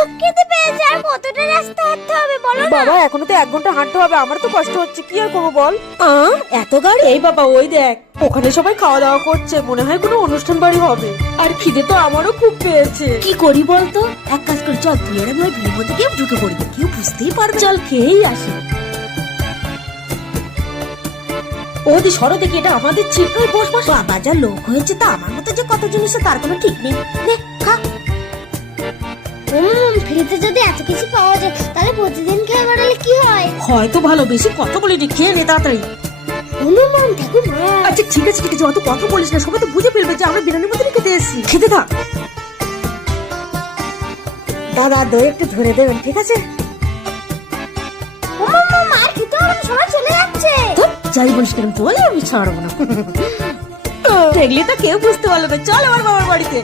খুব খিদে পেয়েছে, আর কতটা রাস্তা হাঁটতে হবে বলো না? বাবা এখনো তো 1 ঘন্টা হাঁটতে হবে, আমার তো কষ্ট হচ্ছে, কি আর করবো বল। এত গাড়ি? এই বাবা ওই দেখ, ওখানে সবাই খাওয়া দাওয়া করছে, মনে হয় কোনো অনুষ্ঠান বাড়ি হবে। আর খিদে তো আমারও খুব পেয়েছে। কি করি বলতো? এক কাজ করি, চল তুই আর আমি ওই ভিড়ের মধ্যে গিয়ে ঢুকে পড়ি, কেউ বুঝতেই পারবে। চল খেয়েই আসি। ওদি সরো দেখি, এটা আমাদের ছিল। বস বস। বাবা যা লোক হয়েছে, তা আমার মতো যে কত জিনিস তার কোনো ঠিক নেই। নে খা। ফ্রিতে যদি এত কিছু পাওয়া যায়, তাহলে প্রতিদিন খেয়ে বাড়ালে কি হয়? হয়তো ভালো, বেশি কথা বলিনি, খেয়ে নে তাড়াতাড়ি। আচ্ছা ঠিক আছে ঠিক আছে, অত কথা বলিস না, সবাই তো বুঝে ফেলবে যে আমরা বিরিয়ানির মতনই খেতে এসেছি। খেতে থাক। দাদা দই একটু ধরে দেবেন, ঠিক আছে? মার খেতে হবে, সবাই চলে যাচ্ছে। যাই বলিস কেন, বলে আমি ছাড়বো না। দেখলি তো কেউ বুঝতে পারলো না। চল আমার বাবার বাড়িতে।